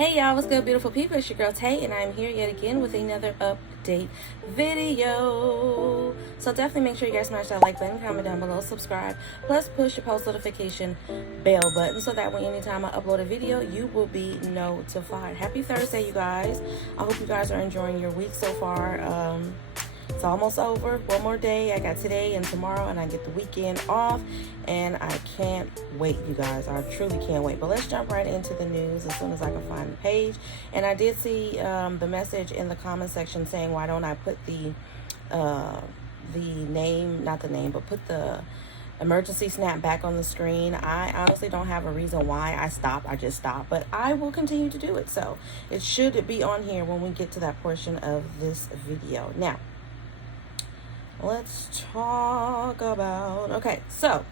Hey y'all, what's good, beautiful people? It's your girl Tay, and I'm here yet again with another update video. So definitely make sure you guys smash that like button, comment down below, subscribe, plus push your post notification bell button so that way anytime I upload a video, you will be notified. Happy Thursday, you guys. I hope you guys are enjoying your week so far. It's almost over. One more day. I got today and tomorrow, and I get the weekend off. And I can't wait, you guys. I truly can't wait. But let's jump right into the news as soon as I can find the page. And I did see the message in the comment section saying, why don't I put the name, not the name, but put the emergency snap back on the screen. I honestly don't have a reason why I stopped. I just stopped, but I will continue to do it. So it should be on here when we get to that portion of this video. Now, let's talk about, okay, so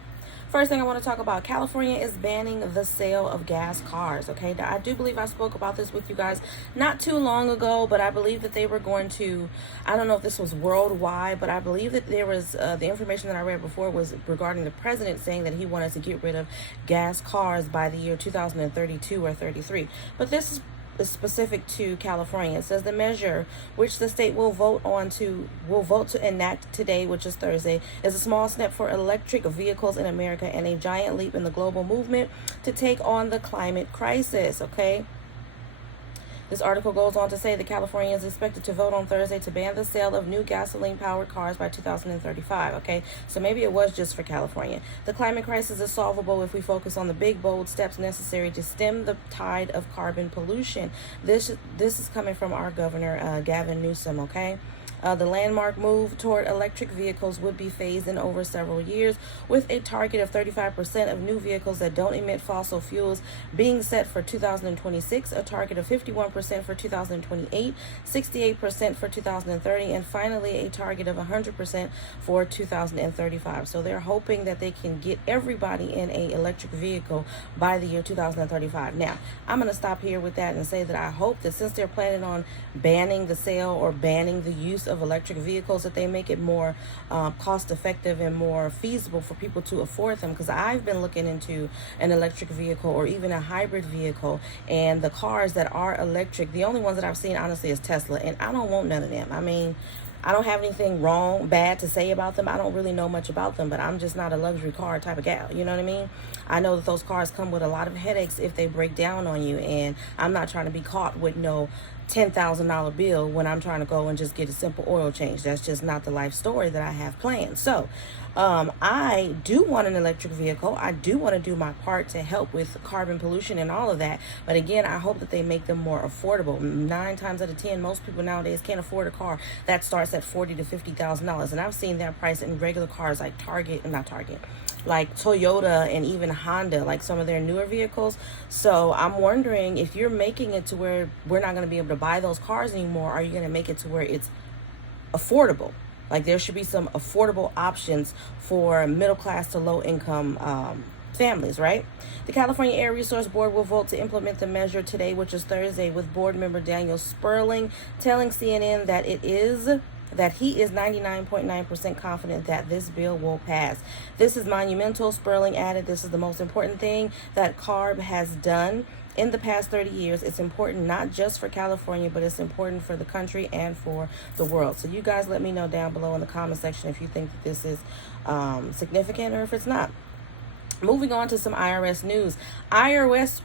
first thing I want to talk about, California is banning the sale of gas cars, okay? Now, I do believe I spoke about this with you guys not too long ago, but I believe that they were going to, I don't know if this was worldwide, but I believe that there was, the information that I read before was regarding the president saying that he wanted to get rid of gas cars by the year 2032 or 33. But this is specific to California. It says the measure which the state will vote to enact today, which is Thursday, is a small step for electric vehicles in America and a giant leap in the global movement to take on the climate crisis. Okay. This article goes on to say that California is expected to vote on Thursday to ban the sale of new gasoline-powered cars by 2035, okay? So maybe it was just for California. The climate crisis is solvable if we focus on the big, bold steps necessary to stem the tide of carbon pollution. This is coming from our governor, Gavin Newsom, okay? The landmark move toward electric vehicles would be phased in over several years, with a target of 35% of new vehicles that don't emit fossil fuels being set for 2026, a target of 51% for 2028, 68% for 2030, and finally a target of 100% for 2035. So they're hoping that they can get everybody in an electric vehicle by the year 2035. Now, I'm going to stop here with that and say that I hope that since they're planning on banning the sale or banning the use of electric vehicles, that they make it more cost effective and more feasible for people to afford them, because I've been looking into an electric vehicle or even a hybrid vehicle, and the cars that are electric, the only ones that I've seen honestly is Tesla, and I don't want none of them. I mean, I don't have anything bad to say about them. I don't really know much about them, but I'm just not a luxury car type of gal. You know what I mean? I know that those cars come with a lot of headaches if they break down on you, and I'm not trying to be caught with no $10,000 bill when I'm trying to go and just get a simple oil change. That's just not the life story that I have planned. So I do want an electric vehicle. I do want to do my part to help with carbon pollution and all of that. But again, I hope that they make them more affordable. 9 times out of 10, most people nowadays can't afford a car that starts at $40,000 to $50,000. And I've seen that price in regular cars like like Toyota and even Honda, like some of their newer vehicles. So I'm wondering, if you're making it to where we're not going to be able to buy those cars anymore, are you going to make it to where it's affordable? Like, there should be some affordable options for middle class to low income families, right? The California Air Resource Board will vote to implement the measure today, which is Thursday, with board member Daniel Sperling telling CNN that he is 99.9% confident that this bill will pass. This is monumental, Sperling added. This is the most important thing that CARB has done in the past 30 years. It's important not just for California, but it's important for the country and for the world. So you guys let me know down below in the comment section if you think that this is significant or if it's not. Moving on to some IRS news. IRS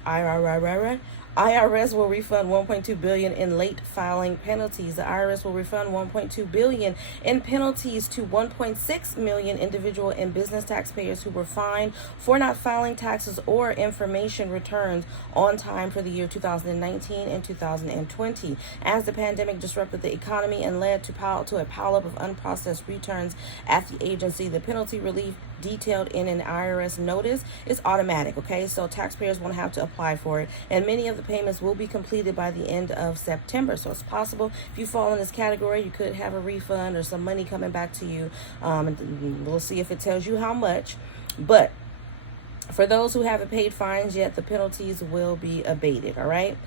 will refund $1.2 billion in late filing penalties. The IRS will refund $1.2 billion in penalties to 1.6 million individual and business taxpayers who were fined for not filing taxes or information returns on time for the year 2019 and 2020. As the pandemic disrupted the economy and led to a pileup of unprocessed returns at the agency, the penalty relief detailed in an IRS notice is automatic, okay? So taxpayers won't have to apply for it, and many of the payments will be completed by the end of September. So it's possible if you fall in this category, you could have a refund or some money coming back to you. And we'll see if it tells you how much. But for those who haven't paid fines yet, the penalties will be abated, all right?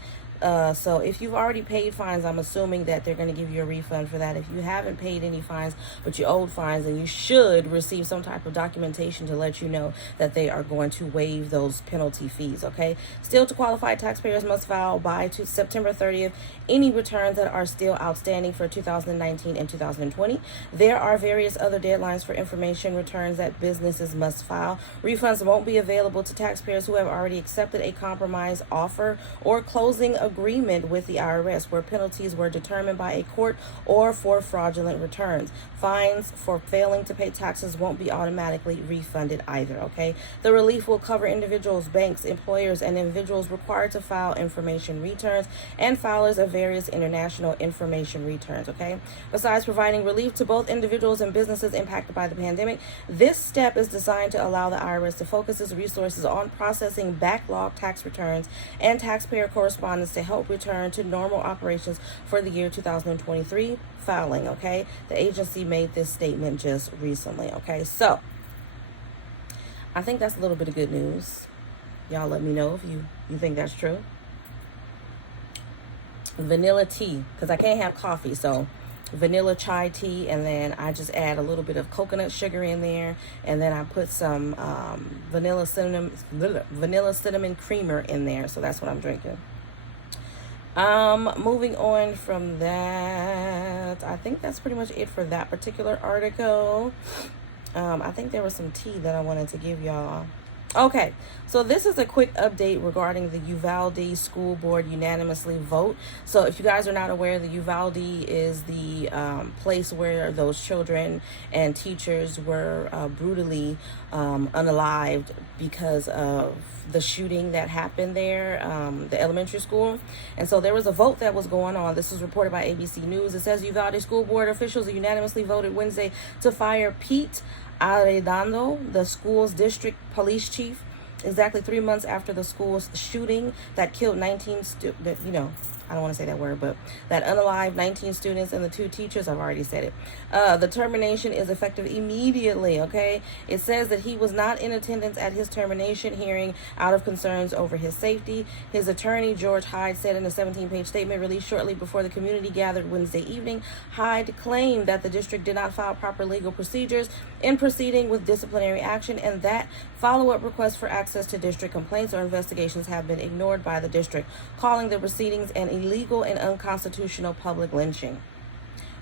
So if you've already paid fines, I'm assuming that they're going to give you a refund for that. If you haven't paid any fines, but you owed fines, then you should receive some type of documentation to let you know that they are going to waive those penalty fees, okay? Still, to qualify, taxpayers must file by September 30th any returns that are still outstanding for 2019 and 2020. There are various other deadlines for information returns that businesses must file. Refunds won't be available to taxpayers who have already accepted a compromise offer or closing agreement with the IRS where penalties were determined by a court or for fraudulent returns. Fines for failing to pay taxes won't be automatically refunded either, okay? The relief will cover individuals, banks, employers, and individuals required to file information returns and filers of various international information returns, okay? Besides providing relief to both individuals and businesses impacted by the pandemic, this step is designed to allow the IRS to focus its resources on processing backlog tax returns and taxpayer correspondence to help return to normal operations for the year 2023 filing, okay? The agency made this statement just recently, okay? So, I think that's a little bit of good news. Y'all let me know if you think that's true. Vanilla tea, because I can't have coffee, so vanilla chai tea, and then I just add a little bit of coconut sugar in there, and then I put some vanilla cinnamon creamer in there, so that's what I'm drinking. Moving on from that, I think that's pretty much it for that particular article. I think there was some tea that I wanted to give y'all. Okay, so this is a quick update regarding the Uvalde School Board unanimously vote. So if you guys are not aware, the Uvalde is the place where those children and teachers were brutally unalived because of the shooting that happened there, the elementary school. And so there was a vote that was going on. This was reported by ABC News. It says Uvalde School Board officials unanimously voted Wednesday to fire Pete Arredondo, the school's district police chief, exactly 3 months after the school's shooting that killed 19 I don't want to say that word, but that unalived 19 students and the 2 teachers. I've already said it. The termination is effective immediately, okay? It says that he was not in attendance at his termination hearing out of concerns over his safety. His attorney, George Hyde, said in a 17-page statement released shortly before the community gathered Wednesday evening. Hyde claimed that the district did not follow proper legal procedures in proceeding with disciplinary action, and that follow-up requests for access to district complaints or investigations have been ignored by the district, calling the proceedings an illegal and unconstitutional public lynching.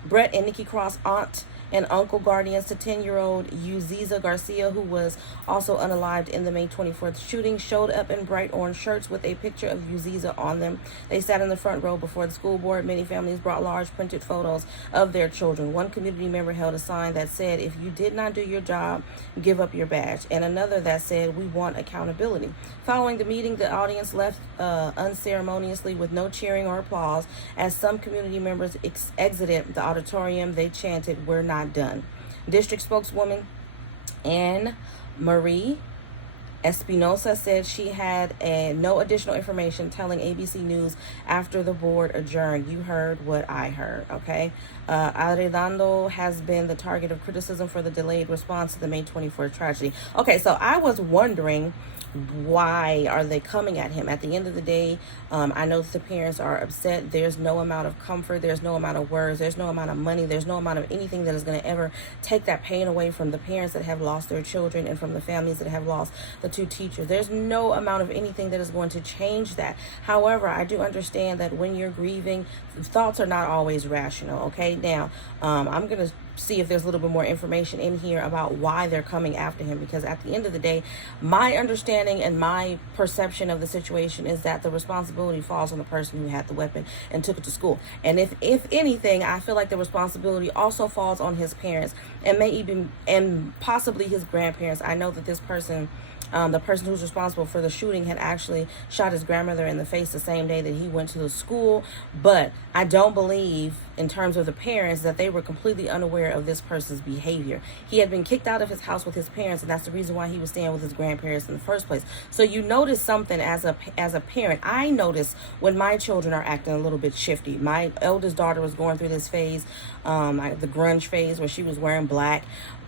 Brett and Nikki Cross' aunt and uncle guardians to 10-year-old Uziza Garcia, who was also unalived in the May 24th shooting, showed up in bright orange shirts with a picture of Uziza on them. They sat in the front row before the school board. Many families brought large printed photos of their children. One community member held a sign that said, "If you did not do your job, give up your badge," and another that said, "We want accountability." Following the meeting, the audience left unceremoniously with no cheering or applause. As some community members exited the auditorium, they chanted, "We're not done." District spokeswoman Anne Marie Espinosa said she had no additional information, telling ABC News after the board adjourned. You heard what I heard, okay? Arredondo has been the target of criticism for the delayed response to the May 24th tragedy. Okay, so I was wondering, why are they coming at him? At the end of the day, I know that the parents are upset. There's no amount of comfort. There's no amount of words. There's no amount of money. There's no amount of anything that is going to ever take that pain away from the parents that have lost their children and from the families that have lost the 2 teachers. There's no amount of anything that is going to change that. However, I do understand that when you're grieving, thoughts are not always rational, okay? Now, I'm going to see if there's a little bit more information in here about why they're coming after him, because at the end of the day, my understanding and my perception of the situation is that the responsibility falls on the person who had the weapon and took it to school. And if anything, I feel like the responsibility also falls on his parents and possibly his grandparents. I know that this person, the person who's responsible for the shooting, had actually shot his grandmother in the face the same day that he went to the school. But I don't believe, in terms of the parents, that they were completely unaware of this person's behavior. He had been kicked out of his house with his parents, and that's the reason why he was staying with his grandparents in the first place. So you notice something as a parent. I notice when my children are acting a little bit shifty. My eldest daughter was going through this phase, the grunge phase, where she was wearing black.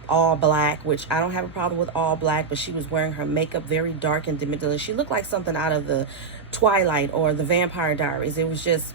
all black, which I don't have a problem with all black, but she was wearing her makeup very dark and dimensional. She looked like something out of the Twilight or the Vampire Diaries. It was just,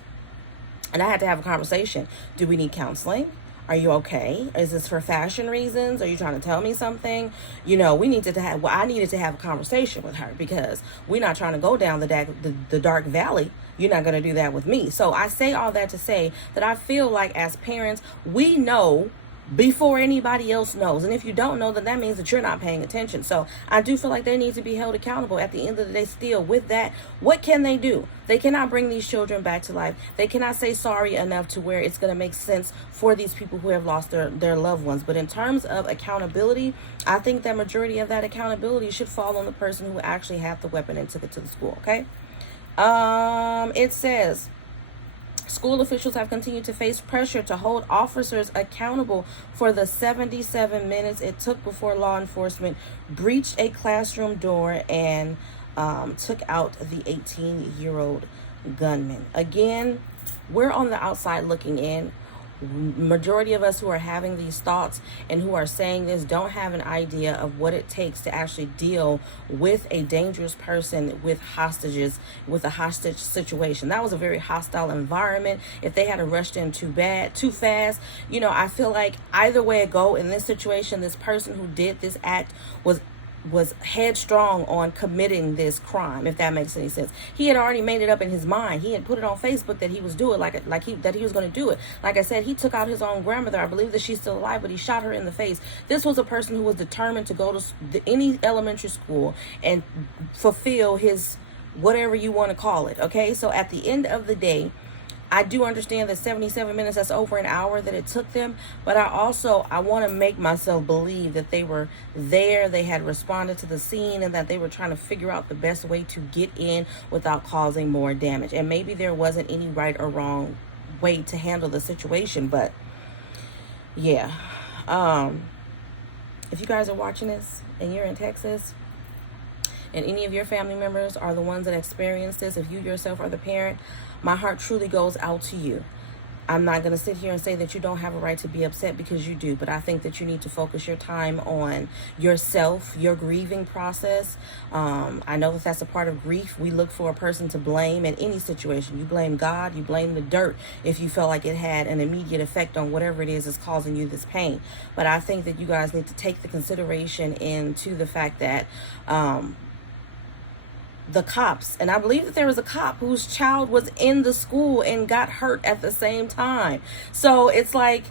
and I had to have a conversation. Do we need counseling? Are you okay? Is this for fashion reasons? Are you trying to tell me something? You know, we needed to have, well, I needed to have a conversation with her, because we're not trying to go down the dark valley. You're not going to do that with me. So I say all that to say that I feel like as parents, we know before anybody else knows. And if you don't know, then that means that you're not paying attention. So I do feel like they need to be held accountable at the end of the day. Still, with that, what can they do? They cannot bring these children back to life. They cannot say sorry enough to where it's going to make sense for these people who have lost their loved ones. But in terms of accountability, I think that majority of that accountability should fall on the person who actually had the weapon and took it to the school. Okay. It says, school officials have continued to face pressure to hold officers accountable for the 77 minutes it took before law enforcement breached a classroom door and took out the 18-year-old gunman. Again, we're on the outside looking in. Majority of us who are having these thoughts and who are saying this don't have an idea of what it takes to actually deal with a dangerous person with hostages, with a hostage situation. That was a very hostile environment. If they had rushed in too fast, you know, I feel like either way it go in this situation, this person who did this act was headstrong on committing this crime, if that makes any sense. He had already made it up in his mind. He had put it on Facebook that he was doing that he was going to do it. Like I said, he took out his own grandmother. I believe that she's still alive, but he shot her in the face. This was a person who was determined to go to any elementary school and fulfill his whatever you want to call it. Okay, so at the end of the day, I do understand that 77 minutes, that's over an hour that it took them. But I want to make myself believe that they were there, they had responded to the scene, and that they were trying to figure out the best way to get in without causing more damage. And maybe there wasn't any right or wrong way to handle the situation. But yeah, if you guys are watching this and you're in Texas, and any of your family members are the ones that experienced this, if you yourself are the parent, my heart truly goes out to you. I'm not going to sit here and say that you don't have a right to be upset, because you do, but I think that you need to focus your time on yourself, your grieving process. I know that that's a part of grief. We look for a person to blame in any situation. You blame God, you blame the dirt if you felt like it had an immediate effect on whatever it is that's causing you this pain. But I think that you guys need to take the consideration into the fact that the cops, and I believe that there was a cop whose child was in the school and got hurt at the same time. So it's like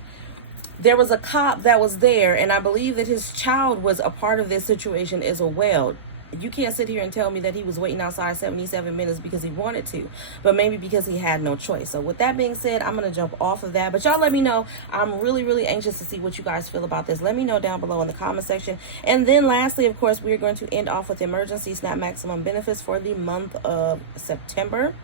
there was a cop that was there, and I believe that his child was a part of this situation as well. You can't sit here and tell me that he was waiting outside 77 minutes because he wanted to, but maybe because he had no choice. So with that being said, I'm going to jump off of that. But y'all let me know. I'm really, really anxious to see what you guys feel about this. Let me know down below in the comment section. And then lastly, of course, we're going to end off with emergency SNAP maximum benefits for the month of September.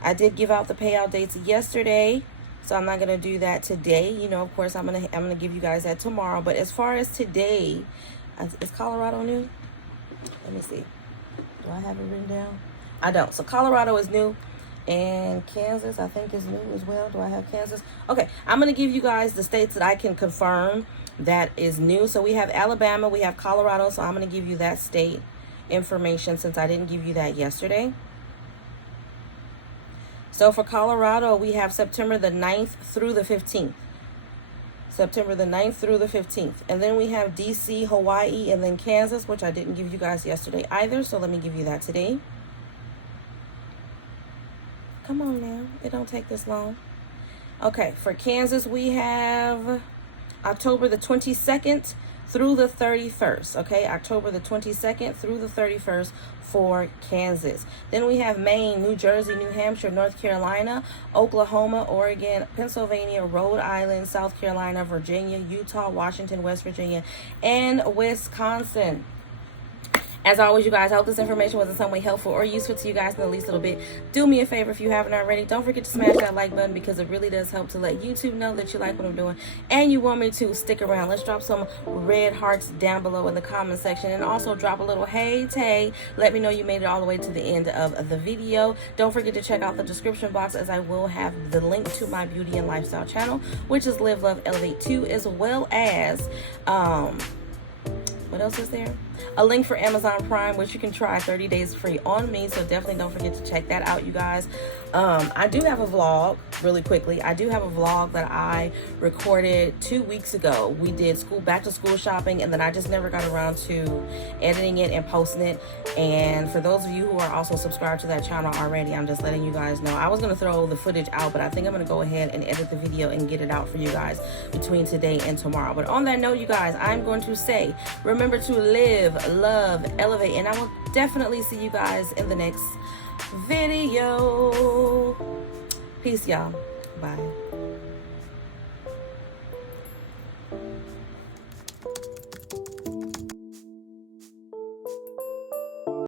I did give out the payout dates yesterday, so I'm not going to do that today. You know, of course, I'm going to give you guys that tomorrow. But as far as today, is Colorado new? Let me see. Do I have it written down? I don't. So Colorado is new, and Kansas, I think, is new as well. Do I have Kansas? Okay, I'm going to give you guys the states that I can confirm that is new. So we have Alabama, we have Colorado, so I'm going to give you that state information since I didn't give you that yesterday. So for Colorado, we have September the 9th through the 15th. September the 9th through the 15th. And then we have DC, Hawaii, and then Kansas, which I didn't give you guys yesterday either. So let me give you that today. Come on now. It don't take this long. Okay, for Kansas, we have October the 22nd through the 31st. Okay, October the 22nd through the 31st for Kansas. Then we have Maine, New Jersey, New Hampshire, North Carolina, Oklahoma, Oregon, Pennsylvania, Rhode Island, South Carolina, Virginia, Utah, Washington, West Virginia, and Wisconsin. As always, you guys, I hope this information was in some way helpful or useful to you guys in the least little bit. Do me a favor if you haven't already. Don't forget to smash that like button, because it really does help to let YouTube know that you like what I'm doing and you want me to stick around. Let's drop some red hearts down below in the comment section, and also drop a little hey tay. Let me know you made it all the way to the end of the video. Don't forget to check out the description box, as I will have the link to my beauty and lifestyle channel, which is Live Love Elevate 2, as well as what else is there? A link for Amazon Prime, which you can try 30 days free on me. So definitely don't forget to check that out, you guys. I do have a vlog, really quickly. I do have a vlog that I recorded 2 weeks ago. We did back to school shopping, and then I just never got around to editing it and posting it. And for those of you who are also subscribed to that channel already, I'm just letting you guys know. I was going to throw the footage out, but I think I'm going to go ahead and edit the video and get it out for you guys between today and tomorrow. But on that note, you guys, I'm going to say, remember to live, love, elevate, and I will definitely see you guys in the next video. Peace, y'all. Bye.